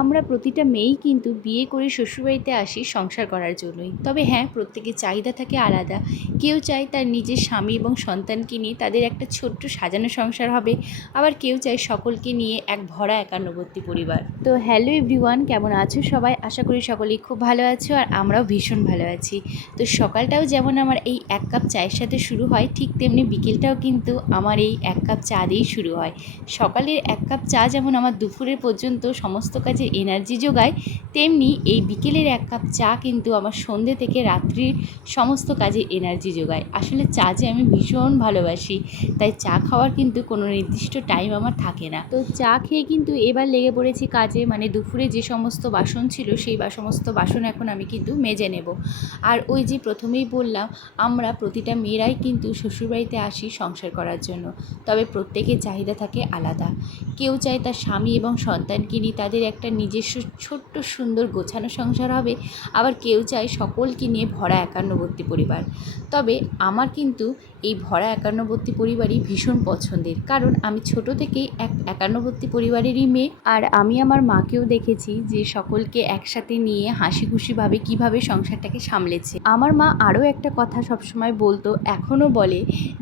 আমরা প্রতিটা মেয়েই কিন্তু বিয়ে করে শ্বশুরবাড়িতে আসি সংসার করার জন্যই। তবে হ্যাঁ, প্রত্যেকের চাহিদা থাকে আলাদা। কেউ চায় তার নিজের স্বামী এবং সন্তানকে নিয়ে তাদের একটা ছোট্ট সাজানো সংসার হবে, আবার কেউ চায় সকলকে নিয়ে এক ভরা একান্নবর্তী পরিবার। তো হ্যালো এভরিওয়ান, কেমন আছো সবাই? আশা করি সকলেই খুব ভালো আছো, আর আমরাও ভীষণ ভালো আছি। তো সকালটাও যেমন আমার এই এক কাপ চায়ের সাথে শুরু হয়, ঠিক তেমনি বিকেলটাও কিন্তু আমার এই এক কাপ চা দিয়েই শুরু হয়। সকালের এক কাপ চা যেমন আমার দুপুরের পর্যন্ত সমস্ত কাজে এনার্জি যোগায়, তেমনি এই বিকেলের এক কাপ চা কিন্তু আমার সন্ধ্যে থেকে রাত্রির সমস্ত কাজে এনার্জি যোগায়। আসলে চা যে আমি ভীষণ ভালোবাসি, তাই চা খাওয়ার কিন্তু কোনো নির্দিষ্ট টাইম আমার থাকে না। তো চা খেয়ে কিন্তু এবার লেগে পড়েছি কাজে, মানে দুপুরে যে সমস্ত বাসন ছিল সেই সমস্ত বাসন এখন আমি কিন্তু মেজে নেব। আর ওই যে প্রথমেই বললাম, আমরা প্রতিটা মেয়েরাই কিন্তু শ্বশুরবাড়িতে আসি সংসার করার জন্য। তবে প্রত্যেকের চাহিদা থাকে আলাদা। কেউ চায় তার স্বামী এবং সন্তানকে নিয়ে তাদের একটা নিজস্ব ছোট্ট সুন্দর গোছানো সংসার হবে, আবার কেউ চায় সকলকে নিয়ে ভরা একান্নবর্তী পরিবার। তবে আমার কিন্তু এই ভরা একান্নবর্তী পরিবারই ভীষণ পছন্দের, কারণ আমি ছোট থেকেই এক একান্নবর্তী পরিবারেরই মেয়ে। আর আমি আমার মাকেও দেখেছি যে সকলকে একসাথে নিয়ে হাসি খুশিভাবে কীভাবে সংসারটাকে সামলেছে। আমার মা আরও একটা কথা সবসময় বলতো, এখনও বলে,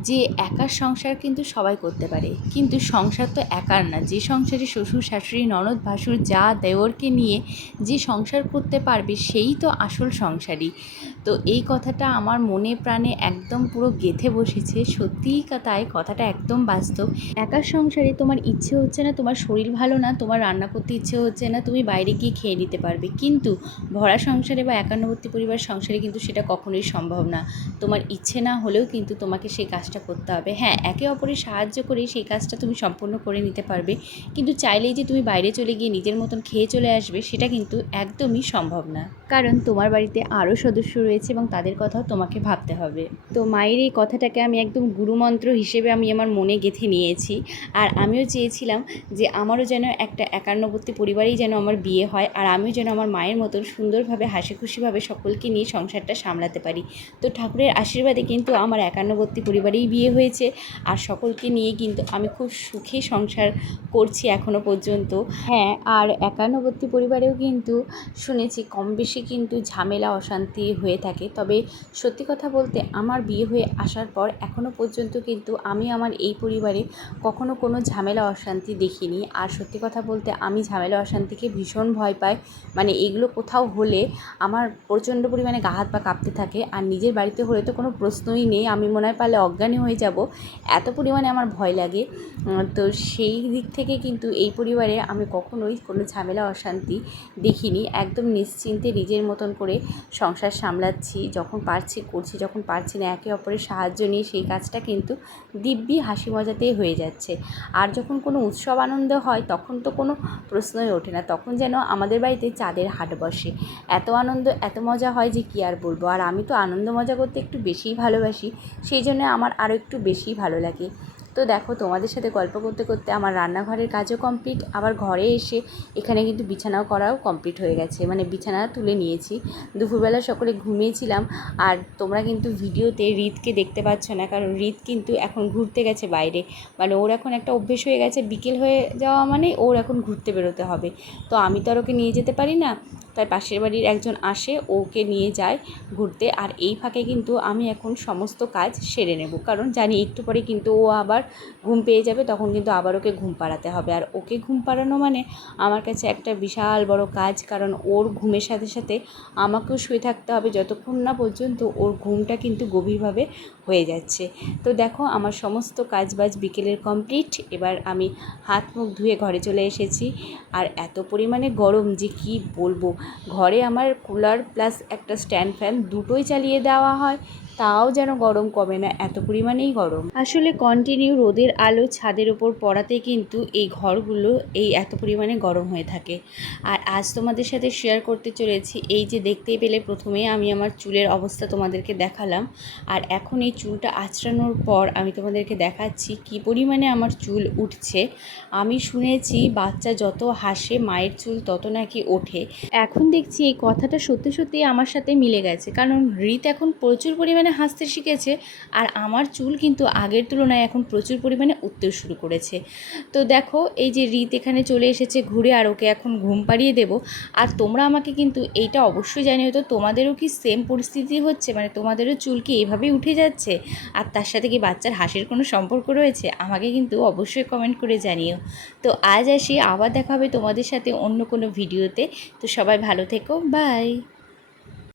যে একার সংসার কিন্তু সবাই করতে পারে, কিন্তু সংসার তো একার না। যে সংসারে শ্বশুর শাশুড়ি ননদ ভাসুর যা দেওরকে নিয়ে যে সংসার করতে পারবে সেই তো আসল সংসারী। তো এই কথাটা আমার মনে প্রাণে একদম পুরো গেঁথে বসেছে। সত্যিই তাই, কথাটা একদম বাস্তব। একার সংসারে তোমার ইচ্ছে হচ্ছে না, তোমার শরীর ভালো না, তোমার রান্না করতে ইচ্ছে হচ্ছে না, তুমি বাইরে গিয়ে খেয়ে নিতে পারবে, কিন্তু ভরা সংসারে বা একান্নবর্তী পরিবার সংসারে কিন্তু সেটা কখনোই সম্ভব না। তোমার ইচ্ছে না হলেও কিন্তু তোমাকে সেই কাজটা করতে হবে। হ্যাঁ, একে অপরের সাহায্য করে সেই কাজটা তুমি সম্পূর্ণ করে নিতে পারবে, কিন্তু চাইলেই যে তুমি বাইরে চলে গিয়ে নিজের মতন খেয়ে চলে আসবে সেটা কিন্তু একদমই সম্ভব না। কারণ তোমার বাড়িতে আরও সদস্য রয়েছে এবং তাদের কথাও তোমাকে ভাবতে হবে। তো মায়ের এই কথাটাকে আমি একদম গুরুমন্ত্র হিসেবে আমি আমার মনে গেঁথে নিয়েছি। আর আমিও চেয়েছিলাম যে আমারও যেন একটা একান্নবর্তী পরিবারেই যেন আমার বিয়ে হয়, আর আমিও যেন আমার মায়ের মতন সুন্দরভাবে হাসি খুশিভাবে সকলকে নিয়ে সংসারটা সামলাতে পারি। তো ঠাকুরের আশীর্বাদে কিন্তু আমার একান্নবর্তী পরিবারেই বিয়ে হয়েছে, আর সকলকে নিয়ে কিন্তু আমি খুব সুখে সংসার করছি এখনও পর্যন্ত। হ্যাঁ, আর একান্নবর্তী পরিবারেও কিন্তু শুনেছি কম বেশি কিন্তু ঝামেলা অশান্তি হয়ে থাকে। তবে সত্যি কথা বলতে, আমার বিয়ে হয়ে আসার পর এখনও পর্যন্ত কিন্তু আমি আমার এই পরিবারে কখনো কোনো ঝামেলা অশান্তি দেখিনি। আর সত্যি কথা বলতে, আমি ঝামেলা অশান্তিকে ভীষণ ভয় পাই। মানে এগুলো কোথাও হলে আমার প্রচণ্ড পরিমাণে গা হাত পা কাঁপতে থাকে, আর নিজের বাড়িতে হলে তো কোনো প্রশ্নই নেই, আমি মনে হয় পারলে অজ্ঞানী হয়ে যাব, এত পরিমাণে আমার ভয় লাগে। তো সেই দিক থেকে কিন্তু এই পরিবারে আমি কখনোই কোনো ঝামেলা অশান্তি দেখিনি। একদম নিশ্চিন্তে নিজের মতন করে সংসার সামলাচ্ছি, যখন পারছি করছি, যখন পারছি না একে অপরের সাহায্য নিয়ে সেই কাজটা কিন্তু দিব্যি হাসি মজাতেই হয়ে যাচ্ছে। আর যখন কোনো উৎসব আনন্দ হয় তখন তো কোনো প্রশ্নই ওঠে না, তখন যেন আমাদের বাড়িতে চাঁদের হাট বসে। এত আনন্দ এত মজা হয় যে কী আর বলবো। আর আমি তো আনন্দ মজা করতে একটু বেশিই ভালোবাসি, সেই জন্য আমার আরও একটু বেশিই ভালো লাগে। তো দেখো, তোমাদের সাথে গল্প করতে করতে আমার রান্নাঘরের কাজও কমপ্লিট, আবার ঘরে এসে এখানে কিন্তু বিছানাও করাও কমপ্লিট হয়ে গেছে, মানে বিছানা তুলে নিয়েছি। দুপুরবেলা সকলে ঘুমিয়েছিলাম, আর তোমরা কিন্তু ভিডিওতে রিতকে দেখতে পাচ্ছ না, কারণ রিত কিন্তু এখন ঘুরতে গেছে বাইরে। মানে ওর এখন একটা অভ্যেস হয়ে গেছে, বিকেল হয়ে যাওয়া মানে ওর এখন ঘুরতে বেরোতে হবে। তো আমি তো আর ওকে নিয়ে যেতে পারি না, তাই পাশের বাড়ির একজন আসে, ওকে নিয়ে যায় ঘুরতে। আর এই ফাঁকে কিন্তু আমি এখন সমস্ত কাজ সেরে নেব, কারণ জানি একটু পরে কিন্তু ও আবার ঘুম পেয়ে যাবে, তখন কিন্তু আবার ওকে ঘুম পাড়াতে হবে। আর ওকে ঘুম পাড়ানো মানে আমার কাছে একটা বিশাল বড় কাজ, কারণ ওর ঘুমের সাথে সাথে আমাকেও শুয়ে থাকতে হবে যতক্ষণ না পর্যন্ত ওর ঘুমটা কিন্তু গভীরভাবে হয়ে যাচ্ছে। তো দেখো, আমার সমস্ত কাজবাজ বিকেলের কমপ্লিট। এবার আমি হাত মুখ ধুয়ে ঘরে চলে এসেছি। আর এত পরিমাণে গরম যে কি বলবো, ঘরে আমার কুলার প্লাস একটা স্ট্যান্ড ফ্যান দুটোই চালিয়ে দেওয়া হয়, তাও যেন গরম কমে না, এত পরিমাণেই গরম। আসলে কন্টিনিউ রোদের আলো ছাদের ওপর পড়াতে কিন্তু এই ঘরগুলো এই এত পরিমাণে গরম হয়ে থাকে। আর আজ তোমাদের সাথে শেয়ার করতে চলেছি, এই যে দেখতেই পেলে প্রথমে আমি আমার চুলের অবস্থা তোমাদেরকে দেখালাম, আর এখন এই চুলটা আঁচড়ানোর পর আমি তোমাদেরকে দেখাচ্ছি কি পরিমাণে আমার চুল উঠছে। আমি শুনেছি বাচ্চা যত হাসে মায়ের চুল তত নাকি ওঠে। এখন দেখছি এই কথাটা সত্যি সত্যি আমার সাথে মিলে গেছে, কারণ রিত এখন প্রচুর পরিমাণে হাসতে শিখেছে আর আমার চুল কিন্তু আগের তুলনায় এখন প্রচুর পরিমাণে উঠতেও শুরু করেছে। তো দেখো এই যে রিত এখানে চলে এসেছে ঘুরে, আর ওকে এখন ঘুম পাড়িয়ে দেবো। আর তোমরা আমাকে কিন্তু এইটা অবশ্যই জানিও তো, তোমাদেরও কি সেম পরিস্থিতি হচ্ছে, মানে তোমাদেরও চুল কি এভাবেই উঠে যাচ্ছে আর তার সাথে কি বাচ্চার হাসির কোনো সম্পর্ক রয়েছে? আমাকে কিন্তু অবশ্যই কমেন্ট করে জানিও। তো আজ আসি, আবার দেখা হবে তোমাদের সাথে অন্য কোনো ভিডিওতে। তো সবাই ভালো থেকো, বাই।